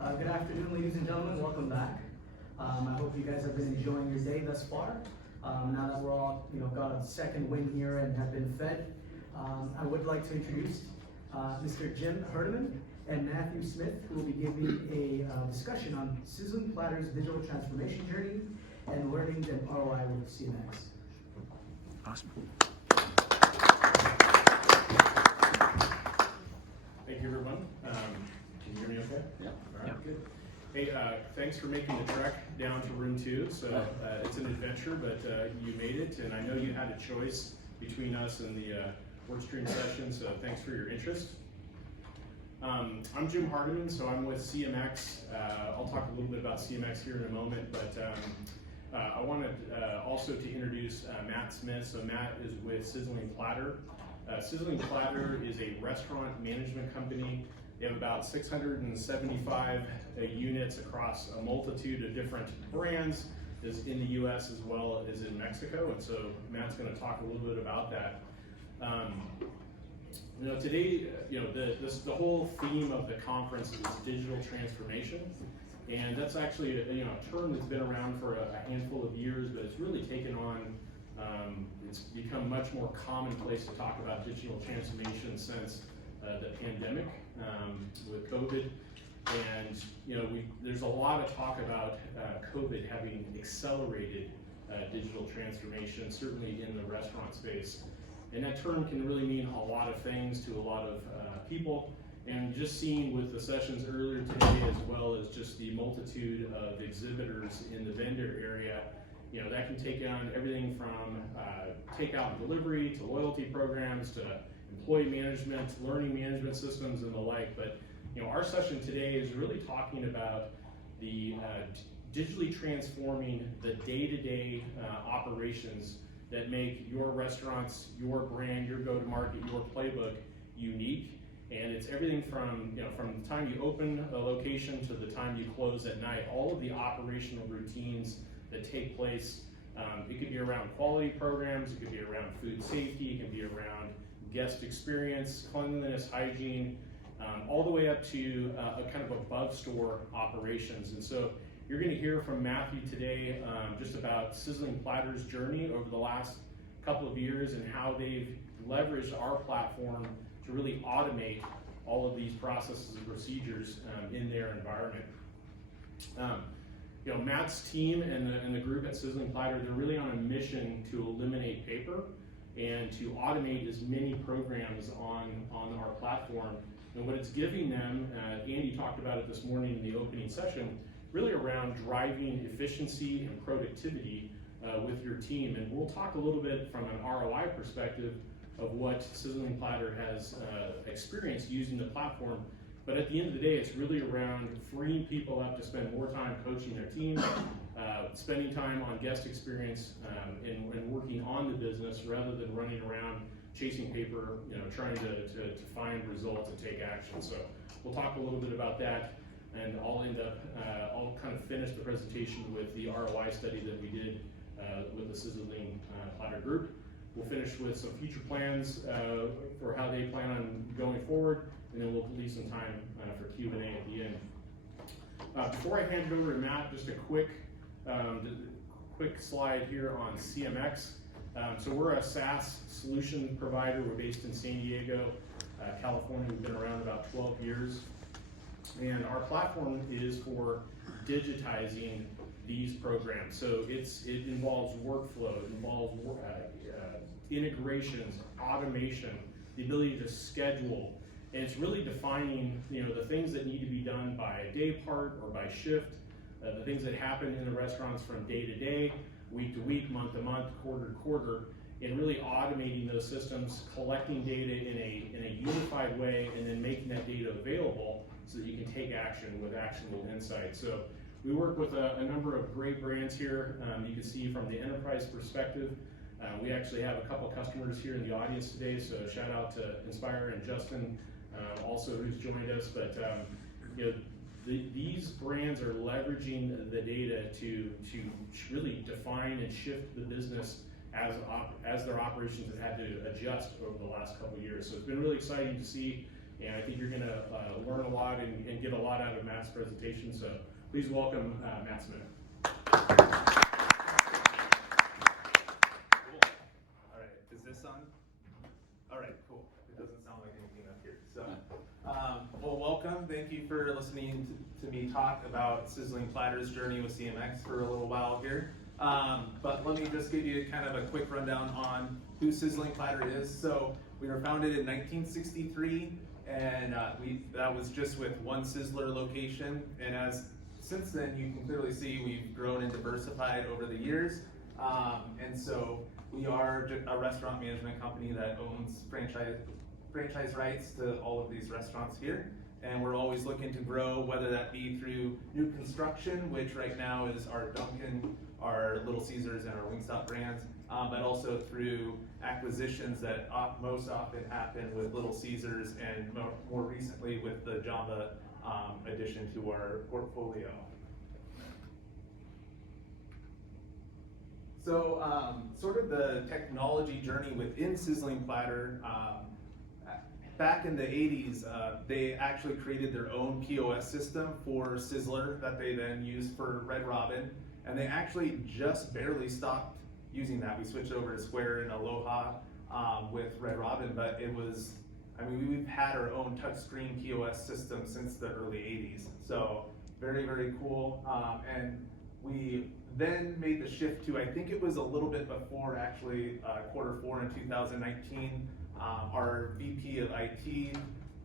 Good afternoon, ladies and gentlemen. Welcome back. I hope you guys have been enjoying your day thus far. Now that we're all, got a second win here and have been fed, I would like to introduce Mr. Jim Hardeman and Matthew Smith, who will be giving a discussion on Sizzling Platter's digital transformation journey and learnings and ROI with CMX. Awesome. Thank you, everyone. Can you hear me okay? Yeah. All right, good. Hey, thanks for making the trek down to room 2. So it's an adventure, but you made it, and I know you had a choice between us and the workstream session, so thanks for your interest. I'm Jim Hardiman, so I'm with CMX. I'll talk a little bit about CMX here in a moment, but I wanted also to introduce Matt Smith. So Matt is with Sizzling Platter. Sizzling Platter is a restaurant management company. They have about 675 units across a multitude of different brands in the US as well as in Mexico, and so Matt's going to talk a little bit about that. Today, the whole theme of the conference is digital transformation, and that's actually a term that's been around for a handful of years, but it's really taken on. It's become much more commonplace to talk about digital transformation since the pandemic with COVID, and there's a lot of talk about COVID having accelerated digital transformation, certainly in the restaurant space. And that term can really mean a lot of things to a lot of people. And just seeing with the sessions earlier today, as well as just the multitude of exhibitors in the vendor area, that can take on everything from takeout and delivery to loyalty programs to employee management, learning management systems, and the like. But our session today is really talking about the digitally transforming the day-to-day operations that make your restaurants, your brand, your go-to-market, your playbook unique. And it's everything from from the time you open a location to the time you close at night. All of the operational routines that take place. It could be around quality programs, it could be around food safety, it can be around guest experience, cleanliness, hygiene, all the way up to a kind of above store operations. And so you're going to hear from Matthew today just about Sizzling Platter's journey over the last couple of years and how they've leveraged our platform to really automate all of these processes and procedures in their environment. Matt's team and the group at Sizzling Platter, they're really on a mission to eliminate paper and to automate as many programs on our platform. And what it's giving them, Andy talked about it this morning in the opening session, really around driving efficiency and productivity with your team. And we'll talk a little bit from an ROI perspective of what Sizzling Platter has experienced using the platform. But at the end of the day, it's really around freeing people up to spend more time coaching their team, spending time on guest experience, and working on the business rather than running around chasing paper, trying to find results and take action. So we'll talk a little bit about that, and I'll kind of finish the presentation with the ROI study that we did with the Sizzling Platter group. We'll finish with some future plans for how they plan on going forward, and then we'll leave some time for Q&A at the end. Before I hand it over to Matt, just a quick slide here on CMX. So we're a SaaS solution provider. We're based in San Diego, California. We've been around about 12 years. And our platform is for digitizing these programs. So it involves workflow, it involves integrations, automation, the ability to schedule, and it's really defining the things that need to be done by day part or by shift, the things that happen in the restaurants from day to day, week to week, month to month, quarter to quarter, and really automating those systems, collecting data in a unified way, and then making that data available so that you can take action with actionable insight. So we work with a number of great brands here. You can see from the enterprise perspective, we actually have a couple customers here in the audience today, so shout out to Inspire and Justin, also who's joined us. But these brands are leveraging the data to really define and shift the business as their operations have had to adjust over the last couple of years. So it's been really exciting to see And I think you're gonna learn a lot and get a lot out of Matt's presentation. So please welcome Matt Smith. Cool. All right, is this on? All right, cool. It doesn't sound like anything up here. So, well, welcome. Thank you for listening to me talk about Sizzling Platter's journey with CMX for a little while here. But let me just give you kind of a quick rundown on who Sizzling Platter is. So we were founded in 1963, and that was just with one Sizzler location. And since then, you can clearly see we've grown and diversified over the years. And so we are a restaurant management company that owns franchise rights to all of these restaurants here. And we're always looking to grow, whether that be through new construction, which right now is our Dunkin', our Little Caesars, and our Wingstop brands, but also through acquisitions that most often happen with Little Caesars and more recently with the Jamba addition to our portfolio. So sort of the technology journey within Sizzling Platter, back in the 80s, they actually created their own POS system for Sizzler that they then used for Red Robin, and they actually just barely stopped using that. We switched over to Square and Aloha with Red Robin, but we've had our own touchscreen POS system since the early 80s. So very, very cool. And we then made the shift to, I think it was a little bit before actually Q4 in 2019, our VP of IT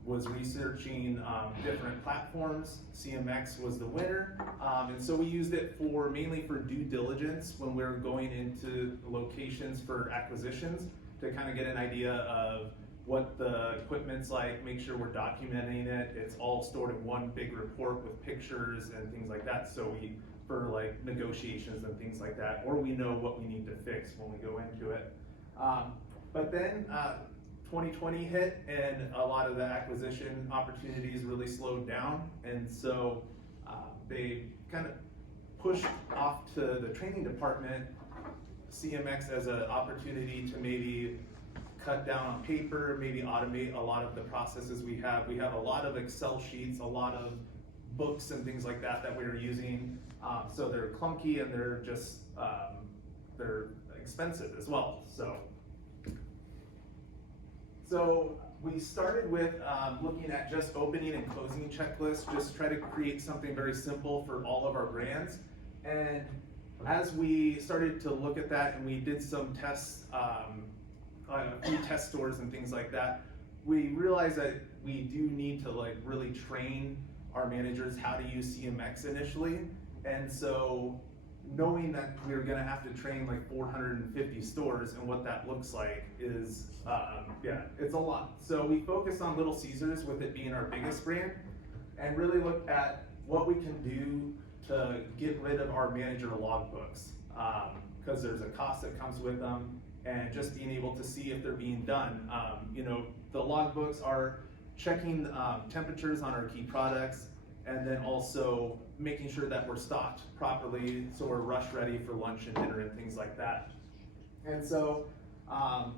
was researching different platforms. CMX was the winner, and so we used it mainly for due diligence when we were going into locations for acquisitions to kind of get an idea of what the equipment's like, make sure we're documenting it. It's all stored in one big report with pictures and things like that, so for like negotiations and things like that, or we know what we need to fix when we go into it. But then 2020 hit, and a lot of the acquisition opportunities really slowed down, and so they kind of pushed off to the training department CMX as an opportunity to maybe cut down on paper, maybe automate a lot of the processes we have. We have a lot of Excel sheets, a lot of books and things like that we're using, so they're clunky and they're just they're expensive as well. So we started with looking at just opening and closing checklists, just try to create something very simple for all of our brands. And as we started to look at that and we did some tests, a few test stores and things like that, we realized that we do need to really train our managers how to use CMX initially. And so knowing that we were gonna have to train 450 stores and what that looks like is, it's a lot. So we focused on Little Caesars with it being our biggest brand and really looked at what we can do to get rid of our manager logbooks, because there's a cost that comes with them, and just being able to see if they're being done. The logbooks are checking temperatures on our key products, and then also making sure that we're stocked properly so we're rush ready for lunch and dinner and things like that. And so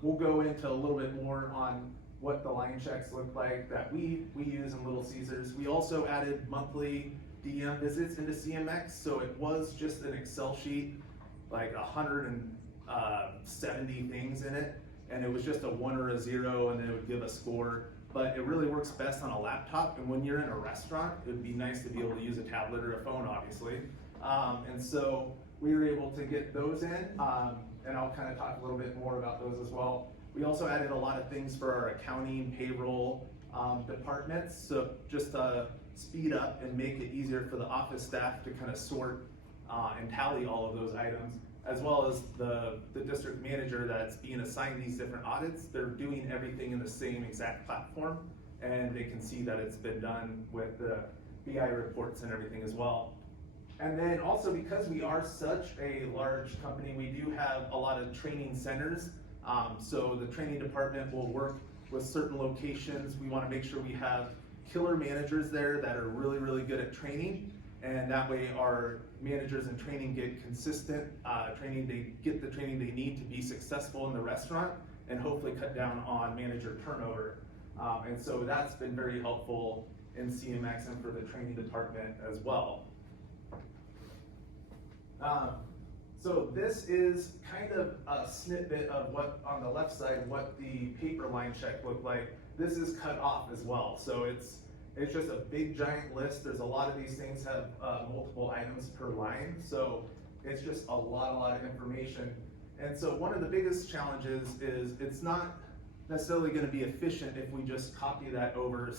we'll go into a little bit more on what the line checks look like that we use in Little Caesars. We also added monthly DM visits into CMX, so it was just an Excel sheet, 170 things in it, and it was just a 1 or a 0, and then it would give a score. But it really works best on a laptop, and when you're in a restaurant, it would be nice to be able to use a tablet or a phone, obviously. And so we were able to get those in, and I'll kind of talk a little bit more about those as well. We also added a lot of things for our accounting, payroll departments, so just to speed up and make it easier for the office staff to kind of sort and tally all of those items, as well as the district manager that's being assigned these different audits. They're doing everything in the same exact platform, and they can see that it's been done with the BI reports and everything as well. And then also, because we are such a large company, we do have a lot of training centers. So the training department will work with certain locations. We want to make sure we have killer managers there that are really, really good at training, and that way our managers in training get consistent training. They get the training they need to be successful in the restaurant and hopefully cut down on manager turnover. And so that's been very helpful in CMX and for the training department as well. So this is kind of a snippet of what, on the left side, what the paper line check looked like. This is cut off as well. So it's just a big giant list. There's a lot of these things have multiple items per line. So it's just a lot of information. And so one of the biggest challenges is it's not necessarily going to be efficient if we just copy that over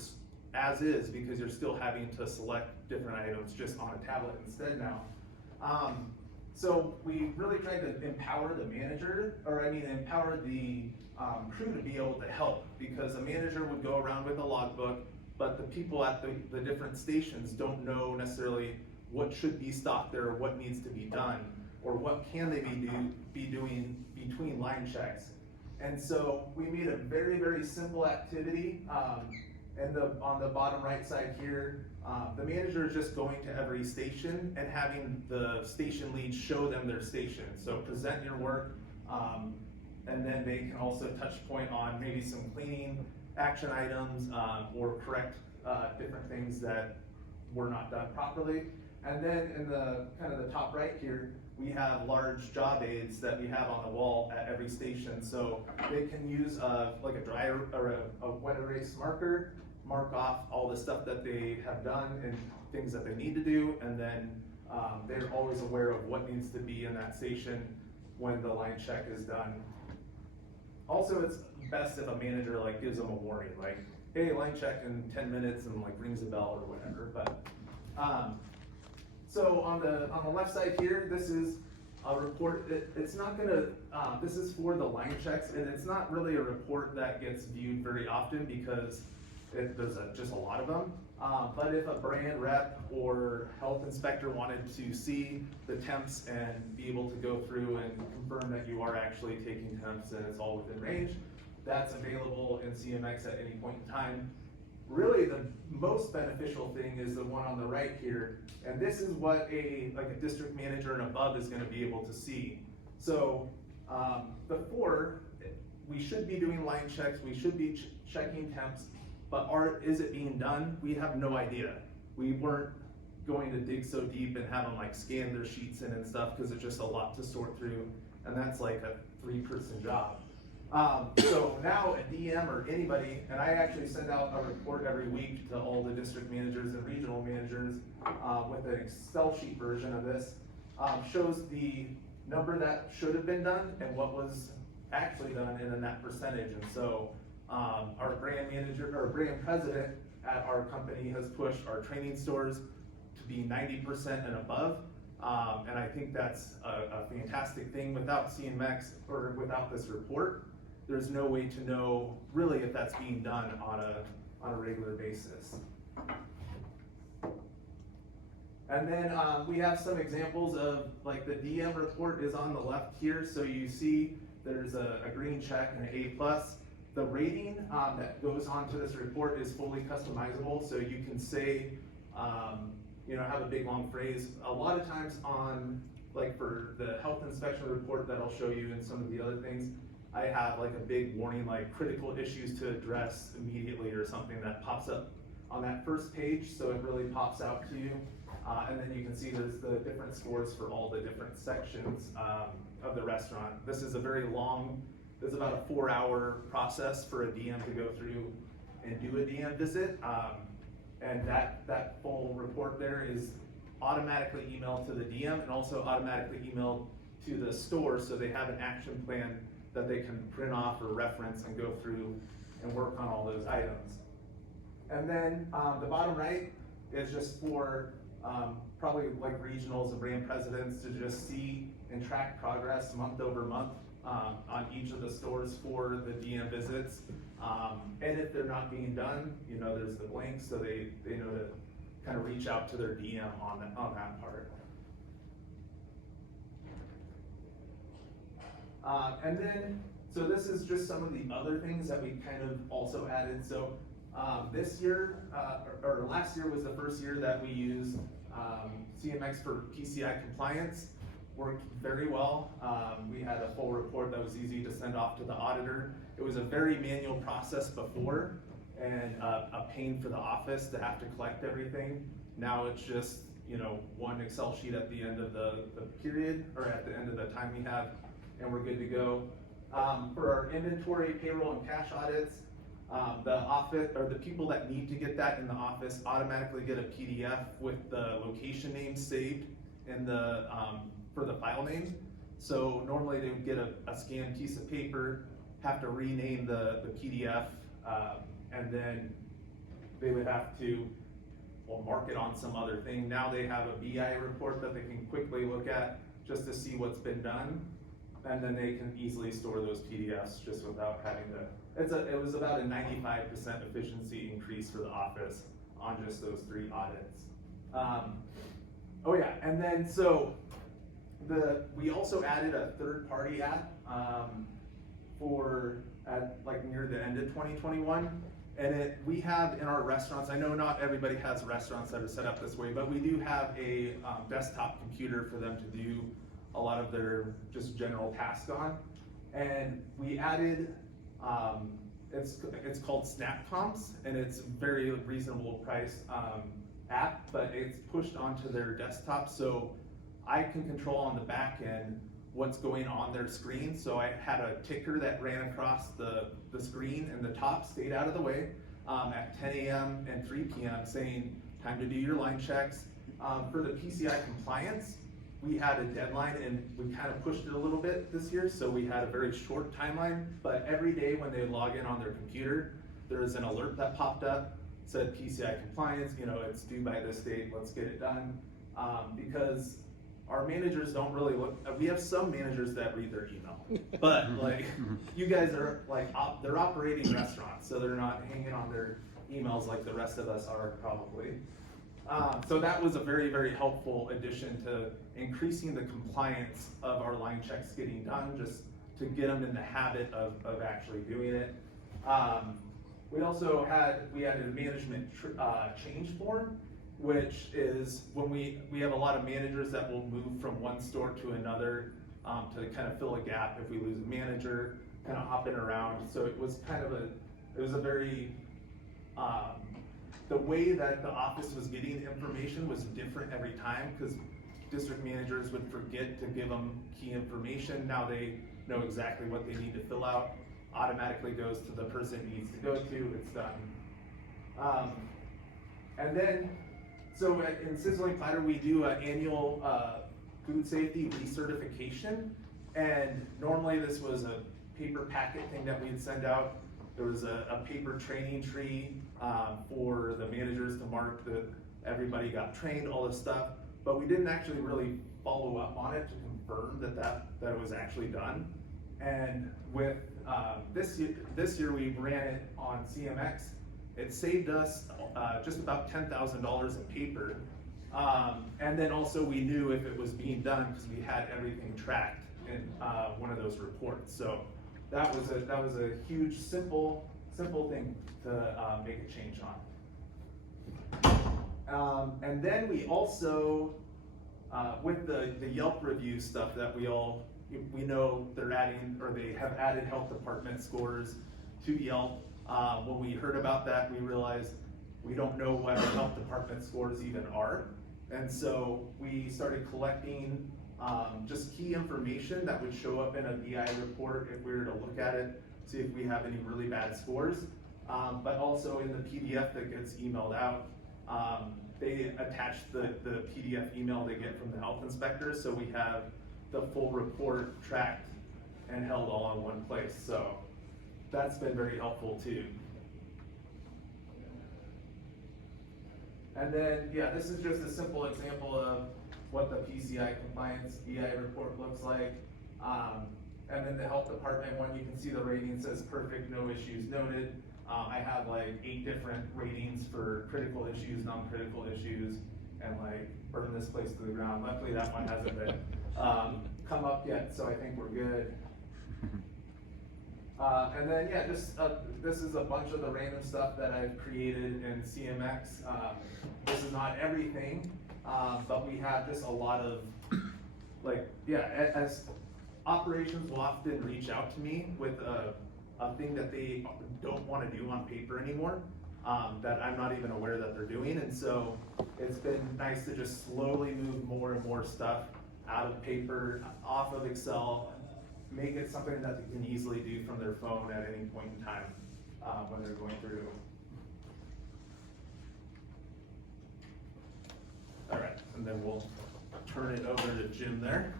as is, because you're still having to select different items just on a tablet instead now. So we really tried to empower the manager, empower the crew to be able to help, because a manager would go around with a logbook, but the people at the different stations don't know necessarily what should be stocked there, or what needs to be done, or what can they be doing between line checks. And so we made a very simple activity. And on the bottom right side here, the manager is just going to every station and having the station lead show them their station. So present your work, and then they can also touch point on maybe some cleaning action items, or correct different things that were not done properly. And then in the kind of the top right here, we have large job aids that we have on the wall at every station. So they can use like a dry or a wet erase marker, mark off all the stuff that they have done and things that they need to do, and then they're always aware of what needs to be in that station when the line check is done. Also, it's best if a manager like gives them a warning, like, hey, line check in 10 minutes, and like rings a bell or whatever. But so on the left side here, this is a report. It's not gonna, this is for the line checks, and it's not really a report that gets viewed very often because there's just a lot of them. But if a brand rep or health inspector wanted to see the temps and be able to go through and confirm that you are actually taking temps and it's all within range, that's available in CMX at any point in time. Really, the most beneficial thing is the one on the right here, and this is what a district manager and above is going to be able to see. So before, we should be doing line checks, we should be checking temps, but is it being done? We have no idea. We weren't going to dig so deep and have them like scan their sheets in and stuff, because it's just a lot to sort through, and that's like a 3-person job. So now a DM or anybody, and I actually send out a report every week to all the district managers and regional managers with an Excel sheet version of this, shows the number that should have been done and what was actually done, and then that percentage. And so our brand manager or brand president at our company has pushed our training stores to be 90% and above. And I think that's a fantastic thing. Without CMX or without this report, there's no way to know really if that's being done on a regular basis. And then we have some examples of, like, the DM report is on the left here. So you see there's a green check and an A+. The rating that goes onto this report is fully customizable. So you can say, have a big long phrase. A lot of times like for the health inspection report that I'll show you and some of the other things, I have like a big warning, like critical issues to address immediately, or something that pops up on that first page, so it really pops out to you. And then you can see there's the different scores for all the different sections of the restaurant. This is a very long, it's about a 4-hour process for a DM to go through and do a DM visit. And that full report there is automatically emailed to the DM and also automatically emailed to the store, so they have an action plan that they can print off or reference and go through and work on all those items. And then the bottom right is just for probably like regionals and brand presidents to just see and track progress month over month on each of the stores for the DM visits. And if they're not being done, there's the blank, so they know to kind of reach out to their DM on that part. And then, so this is just some of the other things that we kind of also added. So this year, or last year was the first year that we used CMX for PCI compliance. Worked very well. We had a full report that was easy to send off to the auditor. It was a very manual process before, and a pain for the office to have to collect everything. Now it's just, you know, one Excel sheet at the end of the period, or at the end of the time we have, and we're good to go. For our inventory, payroll, and cash audits, the office, or the people that need to get that in the office, automatically get a PDF with the location name saved in the for the file name. So normally they would get a scanned piece of paper, have to rename the PDF, and then they would have to, well, mark it on some other thing. Now they have a BI report that they can quickly look at just to see what's been done, and then they can easily store those PDFs just without having to. It was about a 95% efficiency increase for the office on just those 3 audits. Oh yeah, and then so we also added a third-party app at like near the end of 2021. And we have in our restaurants, I know not everybody has restaurants that are set up this way, but we do have a desktop computer for them to do a lot of their just general tasks on. And we added, it's called SnapComps, and it's a very reasonable price app, but it's pushed onto their desktop, so I can control on the back end what's going on their screen. So I had a ticker that ran across the screen, and the top stayed out of the way at 10 a.m. and 3 p.m. saying, time to do your line checks. For the PCI compliance, we had a deadline, and we kind of pushed it a little bit this year, so we had a very short timeline, but every day when they log in on their computer, there was an alert that popped up, said PCI compliance, you know, it's due by this date, let's get it done. Because our managers don't really look, we have some managers that read their email, but like, you guys are like, they're operating restaurants, so they're not hanging on their emails like the rest of us are probably. So that was a very, very helpful addition to increasing the compliance of our line checks getting done, just to get them in the habit of actually doing it. We also added a management change form, which is when we have a lot of managers that will move from one store to another to kind of fill a gap if we lose a manager, kind of hopping around. So it was kind of it was a very, the way that the office was getting information was different every time, because district managers would forget to give them key information. Now they know exactly what they need to fill out, automatically goes to the person it needs to go to, it's done. And then, so in Sizzling Platter, we do an annual food safety recertification, and normally this was a paper packet thing that we'd send out. There was a paper training tree for the managers to mark that everybody got trained, all this stuff, but we didn't actually really follow up on it to confirm that it was actually done. And with this year we ran it on CMX. It saved us just about $10,000 in paper. And then also we knew if it was being done because we had everything tracked in one of those reports. So that was a huge, simple thing to make a change on. And then we also, with the Yelp review stuff that we know they're adding, or they have added health department scores to Yelp. When we heard about that, we realized we don't know what our health department scores even are. And so we started collecting just key information that would show up in a BI report if we were to look at it, see if we have any really bad scores. But also in the PDF that gets emailed out, they attach the PDF email they get from the health inspector, so we have the full report tracked and held all in one place. So that's been very helpful too. And then, yeah, this is just a simple example of what the PCI compliance BI report looks like. And then the health department one, you can see the rating says perfect, no issues noted. I have like 8 different ratings for critical issues, non-critical issues, and like burn this place to the ground. Luckily that one hasn't been come up yet, so I think we're good. And then, yeah, this is a bunch of the random stuff that I've created in CMX. This is not everything, but we have just a lot of, like, yeah, as operations will often reach out to me with a thing that they don't want to do on paper anymore, that I'm not even aware that they're doing. And so it's been nice to just slowly move more and more stuff out of paper, off of Excel, make it something that they can easily do from their phone at any point in time when they're going through. All right, and then we'll turn it over to Jim there.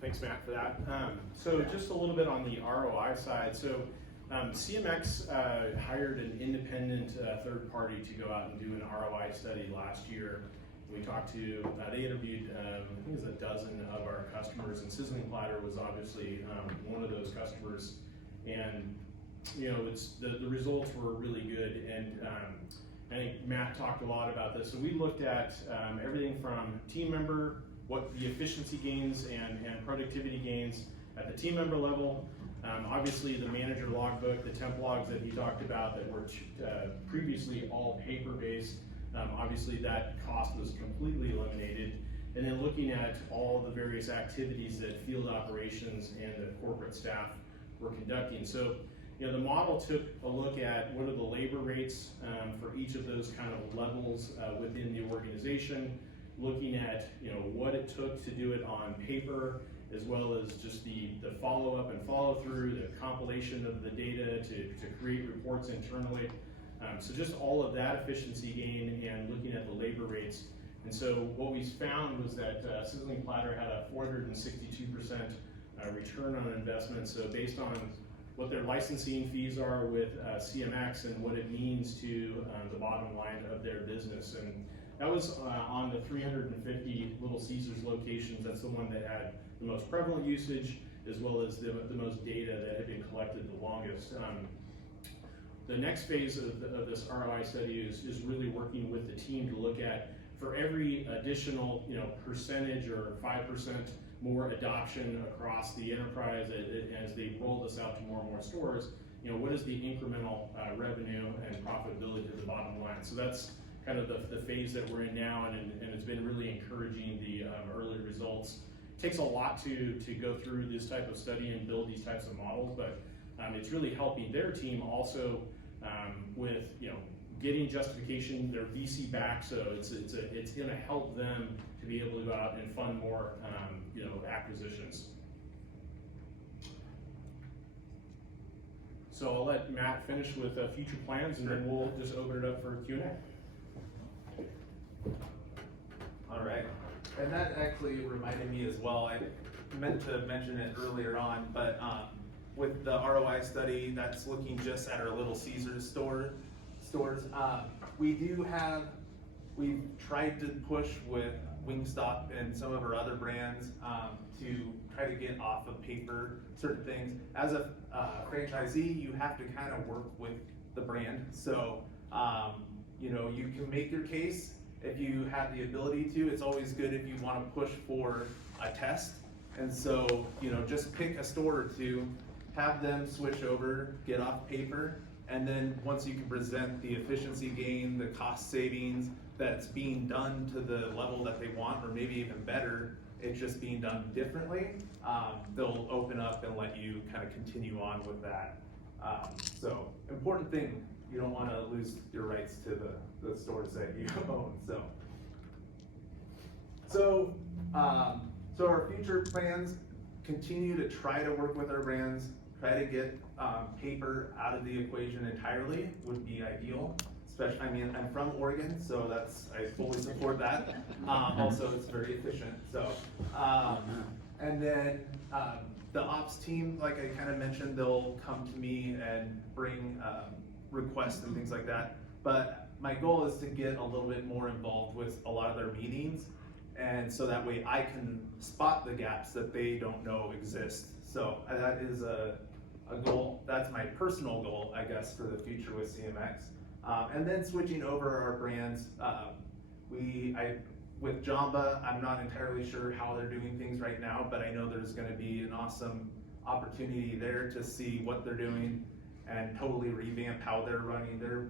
Thanks, Matt, for that. So just a little bit on the ROI side. So CMX hired an independent third party to go out and do an ROI study last year. We talked to, they interviewed, I think it was a dozen of our customers, and Sizzling Platter was obviously one of those customers. And you know, the results were really good. And I think Matt talked a lot about this. So we looked at everything from team member, what the efficiency gains and productivity gains at the team member level. Obviously the manager logbook, the temp logs that he talked about that were previously all paper-based, obviously that cost was completely eliminated. And then looking at all the various activities that field operations and the corporate staff were conducting. So, you know, the model took a look at what are the labor rates for each of those kind of levels within the organization, looking at, you know, what it took to do it on paper, as well as just the follow-up and follow-through, the compilation of the data to create reports internally. So just all of that efficiency gain and looking at the labor rates. And so what we found was that Sizzling Platter had a 462% return on investment. So based on what their licensing fees are with CMX and what it means to the bottom line of their business. And that was on the 350 Little Caesars locations. That's the one that had the most prevalent usage, as well as the most data that had been collected the longest. The next phase of this ROI study is really working with the team to look at, for every additional, you know, percentage or 5% more adoption across the enterprise as they roll this out to more and more stores, you know, what is the incremental revenue and profitability to the bottom line? So that's kind of the phase that we're in now, and it's been really encouraging, the early results. It takes a lot to go through this type of study and build these types of models, but it's really helping their team also with, you know, getting justification, their VC back, so it's going to help them to be able to go out and fund more, you know, acquisitions. So I'll let Matt finish with future plans, and then we'll just open it up for Q&A. All right, and that actually reminded me as well. I meant to mention it earlier on, but with the ROI study, that's looking just at our Little Caesars stores. We've tried to push with Wingstop and some of our other brands to try to get off of paper certain things. As a franchisee, you have to kind of work with the brand. So, you know, you can make your case if you have the ability to. It's always good if you want to push for a test. And so, you know, just pick a store or two, have them switch over, get off paper, and then once you can present the efficiency gain, the cost savings that's being done to the level that they want, or maybe even better, it's just being done differently, they'll open up and let you kind of continue on with that. So important thing, you don't want to lose your rights to the stores that you own. So our future plans, continue to try to work with our brands, try to get paper out of the equation entirely would be ideal. Especially, I mean, I'm from Oregon, so I fully support that. Also, it's very efficient. So, and then the ops team, like I kind of mentioned, they'll come to me and bring requests and things like that. But my goal is to get a little bit more involved with a lot of their meetings, and so that way I can spot the gaps that they don't know exist. So that is a goal. That's my personal goal, I guess, for the future with CMX. And then switching over our brands, with Jamba, I'm not entirely sure how they're doing things right now, but I know there's going to be an awesome opportunity there to see what they're doing and totally revamp how they're running their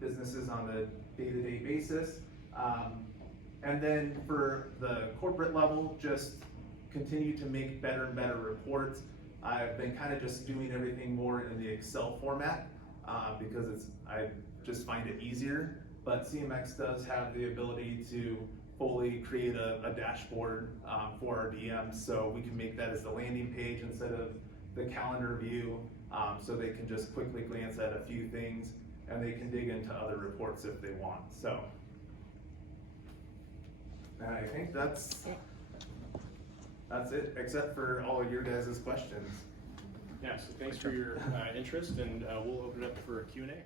businesses on a day-to-day basis. And then for the corporate level, just continue to make better and better reports. I've been kind of just doing everything more in the Excel format because I just find it easier. But CMX does have the ability to fully create a dashboard for our DMs, so we can make that as the landing page instead of the calendar view, so they can just quickly glance at a few things and they can dig into other reports if they want. So I think that's it, except for all of your guys' questions. Yeah, so thanks for your interest, and we'll open it up for Q&A.